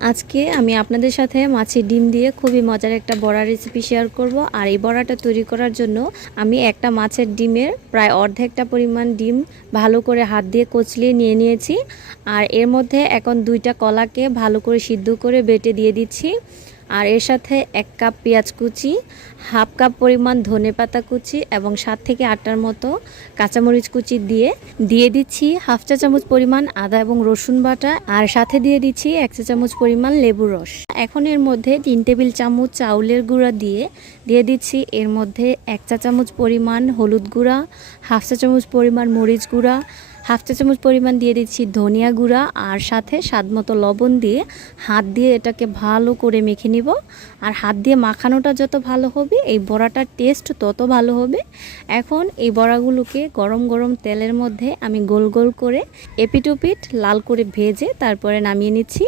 আজকে আমি আপনাদের সাথে মাছের ডিম দিয়ে খুবই মজার একটা বড়া রেসিপি শেয়ার করব। আর এই বড়াটা তৈরি করার জন্য আমি একটা মাছের ডিমের প্রায় অর্ধেকটা পরিমাণ ডিম ভালো করে হাত দিয়ে কচলিয়ে নিয়ে নিয়েছি। আর এর মধ্যে এখন 2টা কলাকে ভালো করে সিদ্ধ করে বেটে দিয়ে দিচ্ছি। আর এর সাথে 1 কাপ পেঁয়াজ কুচি, হাফ কাপ পরিমাণ ধনেপাতা কুচি এবং 7 থেকে 8টার মতো কাঁচামরিচ কুচি দিয়ে দিচ্ছি হাফ চা চামচ পরিমাণ আদা এবং রসুন বাটা। আর সাথে দিয়ে দিচ্ছি 1 চা চামচ পরিমাণ লেবুর রস। এখন এর মধ্যে 3 টেবিল চামচ চাউলের গুঁড়া দিয়ে দিচ্ছি এর মধ্যে 1 চা চামচ পরিমাণ হলুদ গুঁড়া, হাফ চা চামচ পরিমাণ মরিচ গুঁড়া, হাফ চা চামচ পরিমাণ দিয়ে দিচ্ছি ধনিয়া গুঁড়া আর সাথে স্বাদমতো লবণ দিয়ে হাত দিয়ে এটাকে ভালো করে মেখে নিব। আর হাত দিয়ে মাখানোটা যত ভালো হবে এই বড়াটার টেস্ট তত ভালো হবে। এখন এই বড়াগুলোকে গরম গরম তেলের মধ্যে আমি গোল গোল করে এপিট ওপিট লাল করে ভেজে তারপরে নামিয়ে নিচ্ছি।